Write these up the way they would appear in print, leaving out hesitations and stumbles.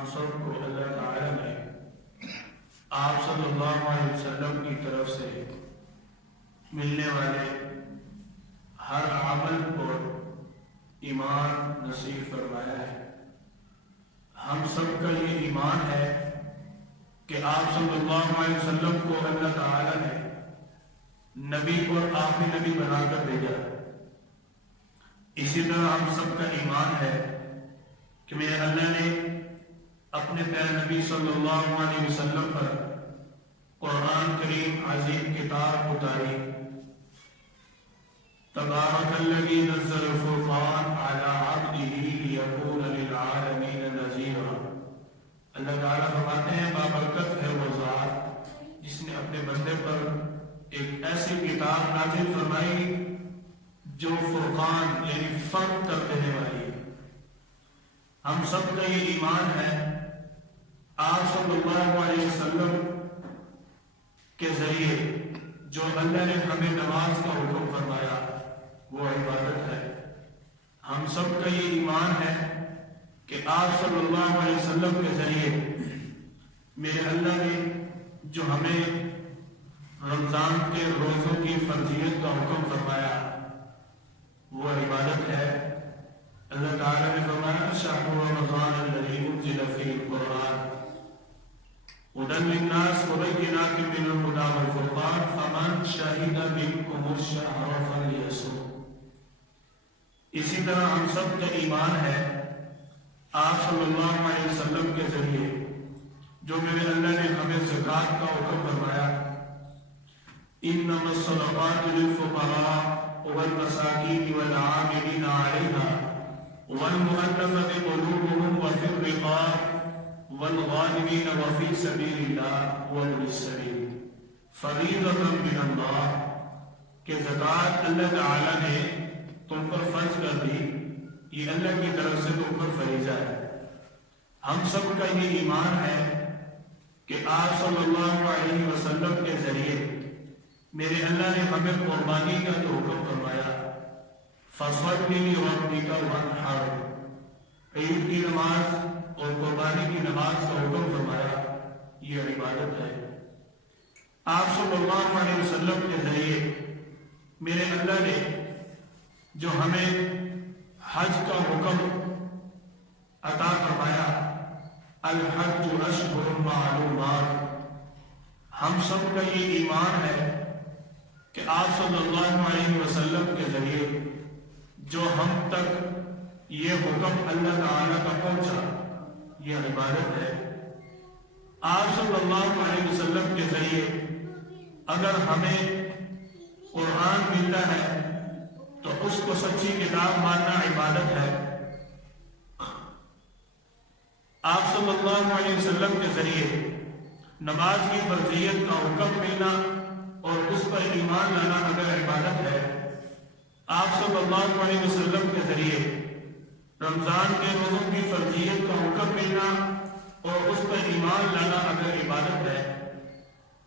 ہم سب کو اللہ تعالی نے آپ صلی اللہ علیہ وسلم کی طرف سے ملنے والے ہر عمل پر ایمان نصیب فرمایا ہے۔ ہم سب کا یہ ایمان ہے کہ آپ صلی اللہ علیہ وسلم کو اللہ تعالی نے نبی اور آخری نبی بنا کر بھیجا۔ اسی طرح ہم سب کا ایمان ہے کہ میرے اللہ نے اپنے پیارے نبی صلی اللہ علیہ وسلم پر قرآن کریم عظیم کتاب اتاری۔ تبارک الذی نزل الفرقان علی عبدہ لیکون للعالمین نذیرا۔ اللہ تعالیٰ فرماتے ہیں بابرکت ہے وہ ذات جس نے اپنے بندے پر ایک ایسی کتاب نازل فرمائی جو فرقان یعنی فرق کر دینے والی ہے۔ ہم سب کا یہ ایمان ہے آپ صلی اللہ علیہ وسلم کے ذریعے جو اللہ نے ہمیں نماز کا حکم فرمایا وہ عبادت ہے۔ ہم سب کا یہ ایمان ہے کہ آپ صلی اللہ علیہ وسلم کے ذریعے میرے اللہ نے جو ہمیں رمضان کے روزوں کی فرضیت کا حکم فرمایا وہ عبادت ہے۔ اللہ تعالیٰ نے فرمایا شہر رمضان الذی انزل فیہ القرآن ہدی للناس وبینات من الہدی والفرقان فمن شہد منکم الشہر فلیصم۔ اسی طرح ہم سب کا ایمان ہے آپ صلی اللہ علیہ وسلم کے ذریعے جو میرے اللہ نے ہمیں زکوٰۃ کا حکم فرمایا انما الصدقات للفقراء والمساکین والعاملین علیہا والمؤلفۃ قلوبهم وفی الرقاب والغارمین وفی سبیل اللہ وابن السبیل فریضۃ من اللہ کہ زکوٰۃ اللہ تعالی نے تم پر فرض کر دی، یہ اللہ کی طرف سے تم پر فریضہ ہے۔ ہم سب کا یہ ایمان ہے کہ آپ صلی اللہ علیہ وسلم کے ذریعے میرے اللہ نے ہمیں قربانی کا جو حکم فرمایا فَصَلِّ لِرَبِّكَ وَانْحَرْ، عید کی نماز اور قربانی کی نماز کا حکم فرمایا، یہ عبادت ہے۔ آپ صلی اللہ علیہ وسلم کے ذریعے میرے اللہ نے جو ہمیں حج کا حکم عطا فرمایا الحج اشہر معلومات، ہم سب کا یہ ایمان ہے کہ آپ صلی اللہ علیہ وسلم کے ذریعے جو ہم تک یہ حکم اللہ تعالیٰ کا پہنچا یہ عبادت ہے۔ آپ صلی اللہ علیہ وسلم کے ذریعے اگر ہمیں قرآن ملتا ہے تو اس کو سچی کتاب ماننا عبادت ہے۔ آپ صلی اللہ علیہ وسلم کے ذریعے نماز کی فرضیت کا حکم ملنا اور اس پر ایمان لانا اگر عبادت ہے، آپ صلی اللہ علیہ وسلم کے ذریعے رمضان کے روزوں کی فرضیت کا حکم ملنا اور اس پر ایمان لانا اگر عبادت ہے،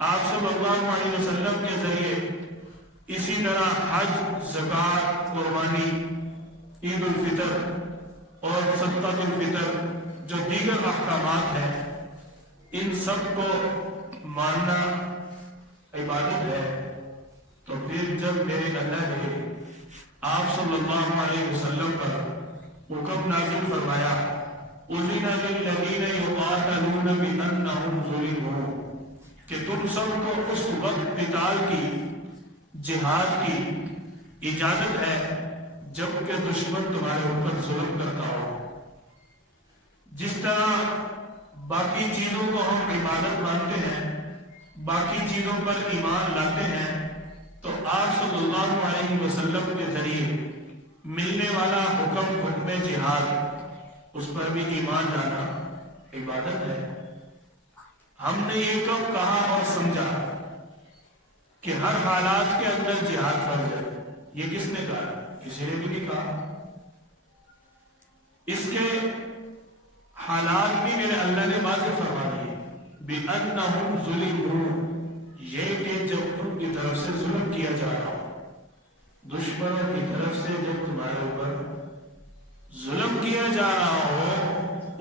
آپ صلی اللہ علیہ وسلم کے ذریعے اسی طرح حج، زکوٰۃ، قربانی، عید الفطر اور صدقۃ الفطر جو دیگر احکامات ہیں ان سب کو ماننا عبادت ہے۔ تو پھر جب میرے اللہ نے آپ صلی اللہ علیہ وسلم پر حکم نازل فرمایا اذن للذین یقاتلون بانہم ظلموا، کہ تم سب کو اس وقت قتال کی، جہاد کی اجازت ہے جب کہ دشمن تمہارے اوپر ظلم کرتا ہو۔ جس طرح باقی چیزوں کو ہم عبادت مانتے ہیں، باقی چیزوں پر ایمان لاتے ہیں، تو آپ صلی اللہ علیہ وسلم کے ذریعے ملنے والا حکم جہاد اس پر بھی ایمان لانا عبادت ہے۔ ہم نے یہ کب کہا اور سمجھا کہ ہر حالات کے اندر جہاد فرض ہے؟ یہ کس نے کہا؟ کسی نے بھی نہیں کہا۔ اس کے حالات بھی میرے اللہ نے واضح فرما دیے بِأَنَّهُمْ ظُلِمُوا، یہ کہ جب ان کی طرف سے ظلم کیا جا رہا ہو، دشمنوں کی طرف سے جب تمہارے اوپر ظلم کیا جا رہا ہو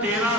13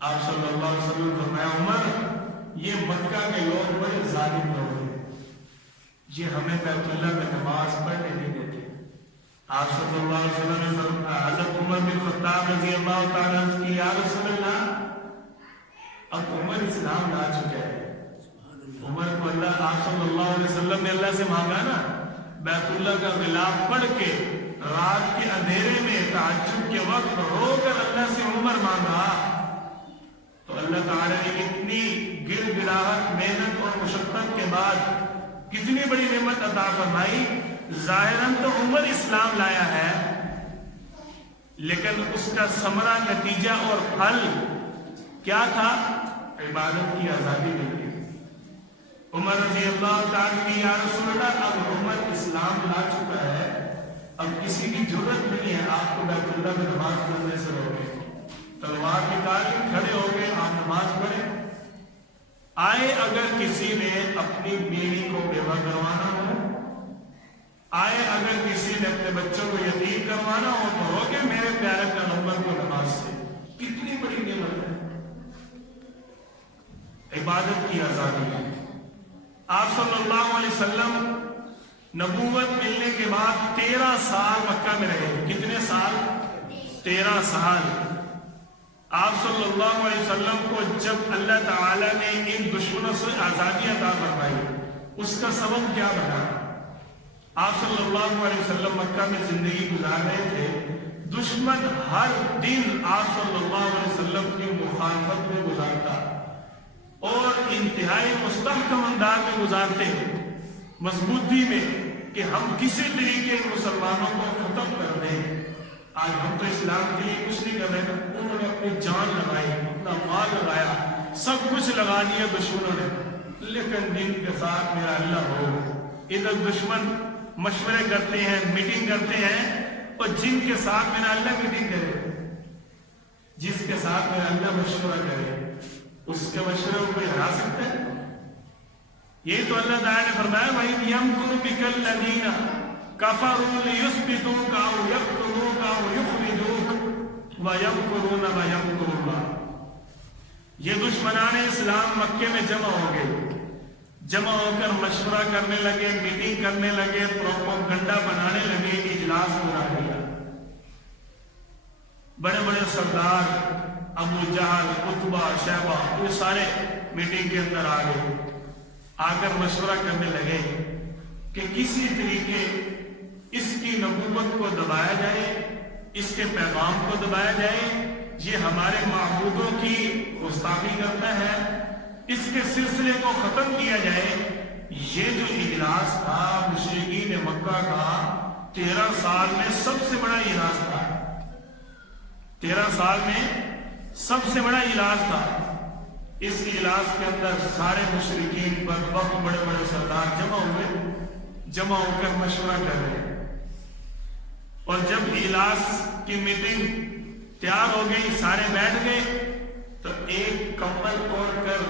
آپ صلی اللہ علیہ وسلم نے فرمایا عمر یہ مکہ کے لوگ بڑے ظالم لوگ ہیں، یہ ہمیں بیت اللہ میں نماز پڑھنے نہیں دیتے۔ آپ صلی اللہ علیہ وسلم نے فرمایا حضرت عمر بن خطاب رضی اللہ تعالیٰ عنہ کی یا رسول اللہ اب عمر اسلام لا چکے ہیں، عمر کو اللہ آپ صلی اللہ علیہ وسلم نے اللہ سے مانگا نا بیت اللہ کا غلاف پڑھ کے رات کے اندھیرے میں تہجد کے وقت رو کر اللہ سے عمر مانگا، تو اللہ تعالیٰ نے اتنی گر گراہٹ محنت اور مشقت کے بعد کتنی بڑی نعمت عطا فرمائی۔ ظاہراً تو عمر اسلام لایا ہے، لیکن اس کا ثمرہ نتیجہ اور پھل کیا تھا؟ عبادت کی آزادی مل گئی۔ عمر رضی اللہ تعالیٰ کی یا رسول اللہ اب عمر اسلام لا چکا ہے، اب کسی کی ضرورت نہیں ہے آپ کو بیت اللہ میں نماز پڑھنے سے روکے، تلوار نکال کے کھڑے ہو گئے آپ نماز پڑھیں۔ آئے اگر کسی نے اپنی بیوی کو بیوہ کروانا ہو، آئے اگر کسی نے اپنے بچوں کو یتیم کروانا ہو تو روکے میرے پیارے پیغمبر کو نماز سے۔ کتنی بڑی نعمت ہے، عبادت کی آزادی ہے۔ آپ صلی اللہ علیہ وسلم نبوت ملنے کے بعد 13 سال مکہ میں رہے۔ کتنے سال؟ 13 سال۔ آپ صلی اللہ علیہ وسلم کو جب اللہ تعالیٰ نے ان دشمنوں سے آزادی عطا فرمائی اس کا سبب کیا بنا؟ آپ صلی اللہ علیہ وسلم مکہ میں زندگی گزار رہے تھے، دشمن ہر دن آپ صلی اللہ علیہ وسلم کی مخالفت میں گزارتا اور انتہائی مستحکم انداز میں گزارتے مضبوطی میں کہ ہم کسی طریقے مسلمانوں کو ختم کر دیں۔ آج ہم تو اسلام کے لیے کچھ نہیں کر رہے، انہوں نے اپنی جان لگائی، اپنا مال لگایا، سب کچھ لگا دیا دشمنوں نے، لیکن جن کے ساتھ میرا اللہ ہو۔ ادھر دشمن مشورے کرتے ہیں، میٹنگ کرتے ہیں، اور جن کے ساتھ میرا اللہ میٹنگ کرے، جس کے ساتھ میرا اللہ مشورہ کرے اس کے مشورے کو کوئی ہرا سکتا ہے؟ یہ تو اللہ تعالیٰ نے فرمایا وَإِذْ يَمْكُرُ بِكَ الَّذِينَ كَفَرُوا لِيُثْبِتُوكَ أَوْ يَقْتُلُوكَ أَوْ يُخْرِجُوكَ وَيَمْكُرُونَ وَيَمْكُرُ اللَّهُ۔ یہ دشمنان اسلام مکے میں جمع ہو گئے، جمع ہو کر مشورہ کرنے لگے، میٹنگ کرنے لگے، پروپیگنڈا بنانے لگے، اجلاس بنا لیا۔ بڑے بڑے سردار ابو جہل، عتبہ، شیبہ، یہ سارے میٹنگ کے اندر آ گئے، آ کر مشورہ کرنے لگے کہ کسی طریقے اس کی نبوت کو دبایا جائے، اس کے پیغام کو دبایا جائے، یہ ہمارے معبودوں کی گستاخی کرتا ہے، اس کے سلسلے کو ختم کیا جائے۔ یہ جو اجلاس تھا مشرکین مکہ کا 13 سال میں سب سے بڑا اجلاس تھا، 13 سال میں سب سے بڑا اجلاس تھا۔ اس اجلاس کے اندر سارے مشرکین پر وقت بڑے بڑے سردار جمع ہوئے، جمع ہو کر مشورہ کر رہے ہیں، اور جب اجلاس کی میٹنگ تیار ہو گئی، سارے بیٹھ گئے، تو ایک کمبل اوڑھ کر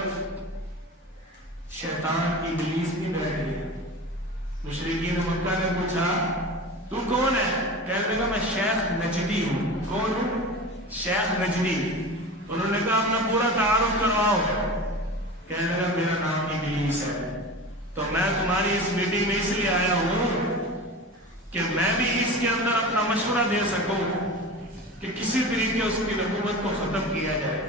شیطان ابلیس بھی بیٹھ گیا۔ مشرکین مکہ نے پوچھا تو کون ہے؟ کہنے لگا میں شیخ نجدی ہوں۔ کون ہوں؟ شیخ نجدی۔ انہوں نے کہا اپنا پورا تعارف کرواؤ۔ کہنے لگا میرا نام ابلیس ہے، تو میں تمہاری اس میٹنگ میں اس لیے آیا ہوں کہ میں بھی اس کے اندر اپنا مشورہ دے سکوں کہ کسی طریقے اس کی نبوت کو ختم کیا جائے۔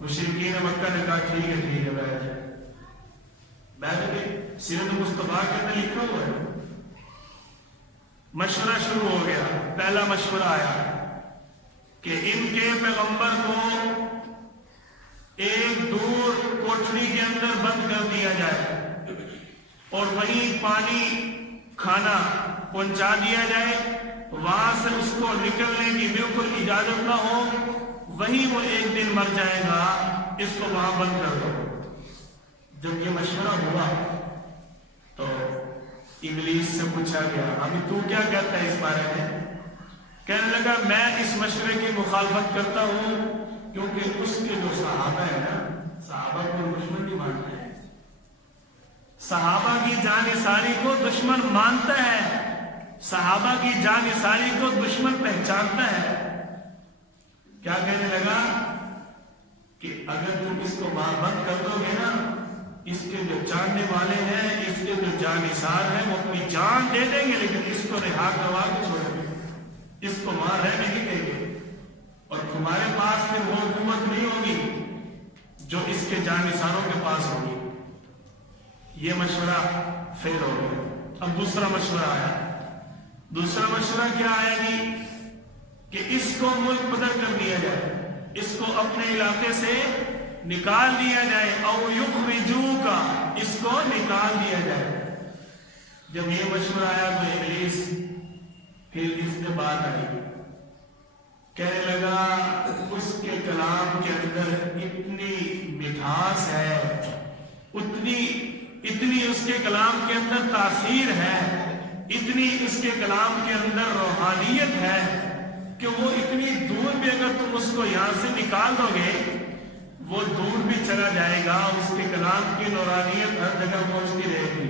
مشرکین مکہ نے کہا ٹھیک ہے ٹھیک ہے، بیٹھ جائے۔ بیٹھ گئے، سیرت مصطفیٰ کے اندر لکھا ہوا ہے۔ مشورہ شروع ہو گیا۔ پہلا مشورہ آیا کہ ان کے پیغمبر کو ایک دور کوٹھری کے اندر بند کر دیا جائے اور وہیں پانی کھانا پہنچا دیا جائے، وہاں سے اس کو نکلنے کی بالکل اجازت نہ ہو، وہیں وہ ایک دن مر جائے گا، اس کو وہاں بند کر دو۔ جب یہ مشورہ ہوا تو ابلیس سے پوچھا گیا ابھی تو کیا کہتا ہے اس بارے میں؟ کہنے لگا میں اس مشورے کی مخالفت کرتا ہوں کیونکہ اس کے جو صحابہ ہیں نا، صحابہ کو دشمن نہیں مانتا ہے، صحابہ کی جان نثاری کو دشمن مانتا ہے، صحابہ کی جان نثاری کو دشمن پہچانتا ہے۔ کیا کہنے لگا کہ اگر تم اس کو بند کر دو گے نا، اس کے جو جاننے والے ہیں، اس کے جو جانثار ہیں، وہ اپنی جان دے دیں گے لیکن اس کو رہا کروا کے چھوڑیں گے، اس کو وہاں رہنے نہیں دیں گے، اور تمہارے پاس پھر وہ حکومت نہیں ہوگی جو اس کے جانثاروں کے پاس ہوگی۔ یہ مشورہ فیل ہو گیا۔ اب دوسرا مشورہ آیا۔ دوسرا مشورہ کیا آیا جی؟ کہ اس کو ملک بدر کر دیا جائے، اس کو اپنے علاقے سے نکال دیا جائے، او یخرجوکا، اس کو نکال دیا جائے۔ جب یہ مشورہ آیا تو ابلیس پھر اس کے بعد آئی، کہنے لگا اس کے کلام کے اندر اتنی مٹھاس ہے، اتنی اس کے کلام کے اندر تاثیر ہے، اتنی اس کے کلام کے اندر روحانیت ہے کہ وہ اتنی دور بھی اگر تم اس کو یہاں سے نکال دو گے وہ دور بھی چلا جائے گا، اس کے کلام کی نورانیت ہر جگہ پہنچتی رہے گی،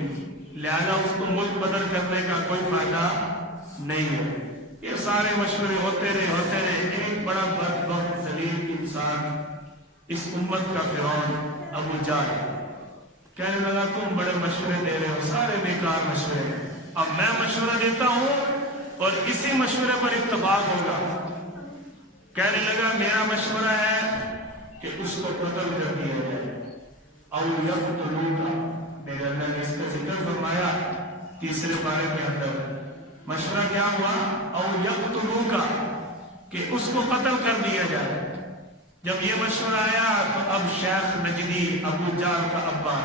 لہذا اس کو ملک بدر کرنے کا کوئی فائدہ نہیں ہے۔ یہ سارے مشورے ہوتے رہے، ایک بڑا بدبخت ذلیل انسان، اس امت کا فرعون ابو جہل کہنے لگا تم بڑے مشورے دے رہے ہو، سارے بیکار مشورے، اب میں مشورہ دیتا ہوں اور اسی مشورے پر اتفاق ہوگا۔ کہنے لگا میرا مشورہ ہے کہ اس کو قتل کر دیا جائے، او یقتلوکا، میرے اللہ نے اس کا ذکر فرمایا تیسرے پارے کے اندر۔ مشورہ کیا ہوا؟ او یقتلوکا، کہ اس کو قتل کر دیا جائے۔ جب یہ مشورہ آیا تو اب شیخ نجدی ابو جہل کا ابا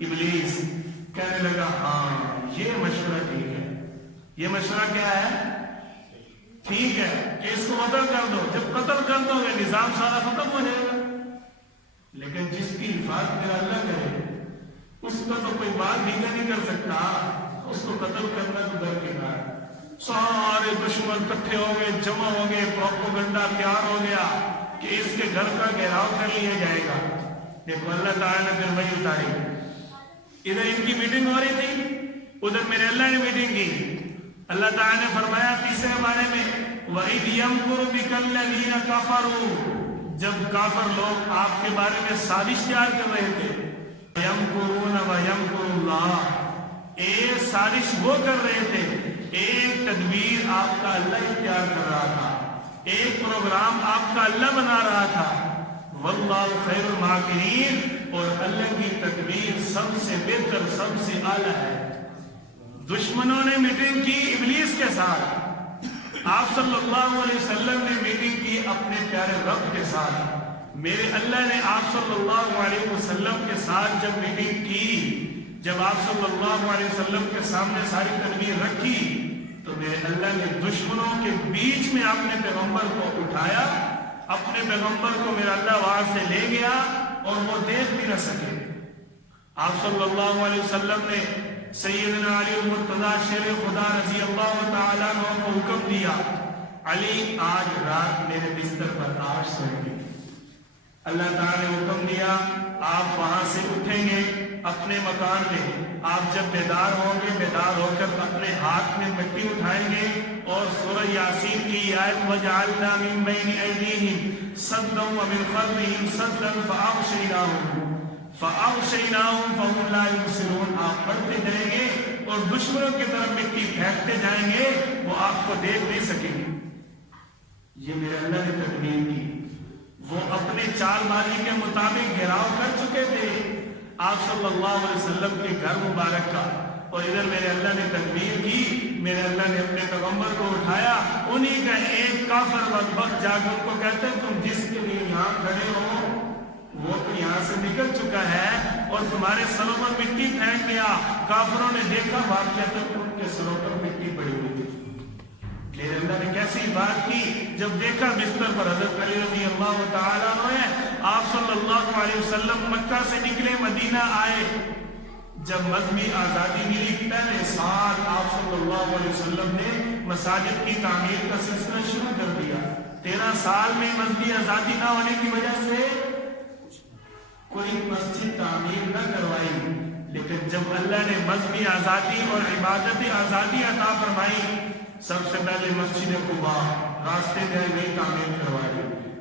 ابلیس کہنے لگا ہاں یہ مشورہ ٹھیک ہے۔ یہ مشورہ کیا ہے؟ ٹھیک ہے کہ اس کو قتل کر دو، جب قتل کر دو گے نظام سارا ختم ہو جائے گا، لیکن جس کی حفاظت میرا اللہ کرے اس کا تو کوئی بات بھی نہیں کر سکتا، اس کو قتل کرنا تو در کے کار۔ سارے دشمن اکٹھے ہو گئے، جمع ہو گئے، پروپیگنڈا تیار ہو گیا کہ اس کے گھر کا گھیراؤ کر لیا جائے گا۔ دیکھو اللہ تعالیٰ نے پھر وہی اتاری، ادھر ان کی میٹنگ ہو رہی تھی، ادھر میرے اللہ نے میٹنگ کی۔ اللہ تعالیٰ نے فرمایا تیسرے بارے میں وَإِذْ يَمْكُرُ بِكَ الَّذِينَ كَفَرُوا، جب کافر لوگ آپ کے بارے میں سازش تیار کر رہے تھے، يَمْكُرُونَ وَيَمْكُرُ اللَّهُ، ایک سازش وہ کر رہے تھے، ایک تدبیر آپ کا اللہ اختیار کر رہا تھا، ایک پروگرام آپ کا اللہ بنا رہا تھا، وَاللَّهُ خَيْرُ الْمَاكِرِينَ، اور اللہ کی تدبیر سب سے بہتر، سب سے اعلیٰ ہے۔ دشمنوں نے میٹنگ کی ابلیس کے ساتھ، آپ صلی اللہ علیہ وسلم نے میٹنگ کی اپنے پیارے رب کے ساتھ۔ میرے اللہ نے آپ صلی اللہ علیہ وسلم کے ساتھ جب میٹنگ کی، جب آپ صلی اللہ علیہ وسلم کے سامنے ساری تدبیر رکھی، تو میرے اللہ نے دشمنوں کے بیچ میں اپنے پیغمبر کو اٹھایا، اپنے پیغمبر کو میرا اللہ وہاں سے لے گیا اور وہ دیکھ بھی نہ سکے۔ آپ صلی اللہ علیہ وسلم نے سیدنا علی المرتضیٰ شیر خدا رضی اللہ تعالیٰ عنہ کو حکم دیا، علی آج رات میرے بستر پر آپ سوئیں گے۔ اللہ تعالیٰ نے حکم دیا آپ وہاں سے اٹھیں گے اپنے مکان میں، آپ جب بیدار ہوں گے بیدار ہو کر اپنے ہاتھ میں مٹی اٹھائیں گے اور سورہ یاسین کی آیت وَجَعَلْنَا مِن بَيْنِ أَيْدِيهِمْ سَدًّا وَمِن خَلْفِهِمْ سَدًّا فَأَغْشَيْنَاهُمْ فَهُمْ لَا يُبْصِرُونَ، آپ پڑھتے جائیں گے اور دشمنوں کی طرف مٹی پھینکتے جائیں گے، وہ آپ کو دیکھ نہیں سکیں گے۔ یہ میرے اللہ نے تدبیر کی، وہ اپنے چال بازی کے مطابق گھیراؤ کر چکے تھے آپ صلی اللہ علیہ وسلم کے گھر مبارک کا، اور ادھر میرے اللہ نے تدبیر کی، میرے اللہ نے اپنے پیغمبر کو اٹھایا، انہی کا ایک کافر بدبخت جا کر کو کہتے ہیں تم جس کے لیے یہاں کھڑے ہو وہ تو یہاں سے نکل چکا ہے اور تمہارے سروں پر مٹی پھینک گیا۔ کافروں نے دیکھا واقعہ تو ان کے سروں پر مٹی پڑی ہوئی تھی۔ میرے اللہ نے کیسی بات کی، جب دیکھا بستر پر حضرت علی رضی اللہ تعالیٰ عنہ ہے، آپ صلی اللہ علیہ وسلم مکہ سے نکلے مدینہ آئے، جب مذہبی آزادی ملی پہلے سال آپ صلی اللہ علیہ وسلم نے مساجد کی تعمیر کا سلسلہ شروع کر دیا۔ 13 سال میں مذہبی آزادی نہ ہونے کی وجہ سے کوئی مسجد تعمیر نہ کروائی، لیکن جب اللہ نے مذہبی آزادی اور عبادتی آزادی عطا فرمائی، سب سے پہلے مسجد قباء راستے میں نئی تعمیر کروائی،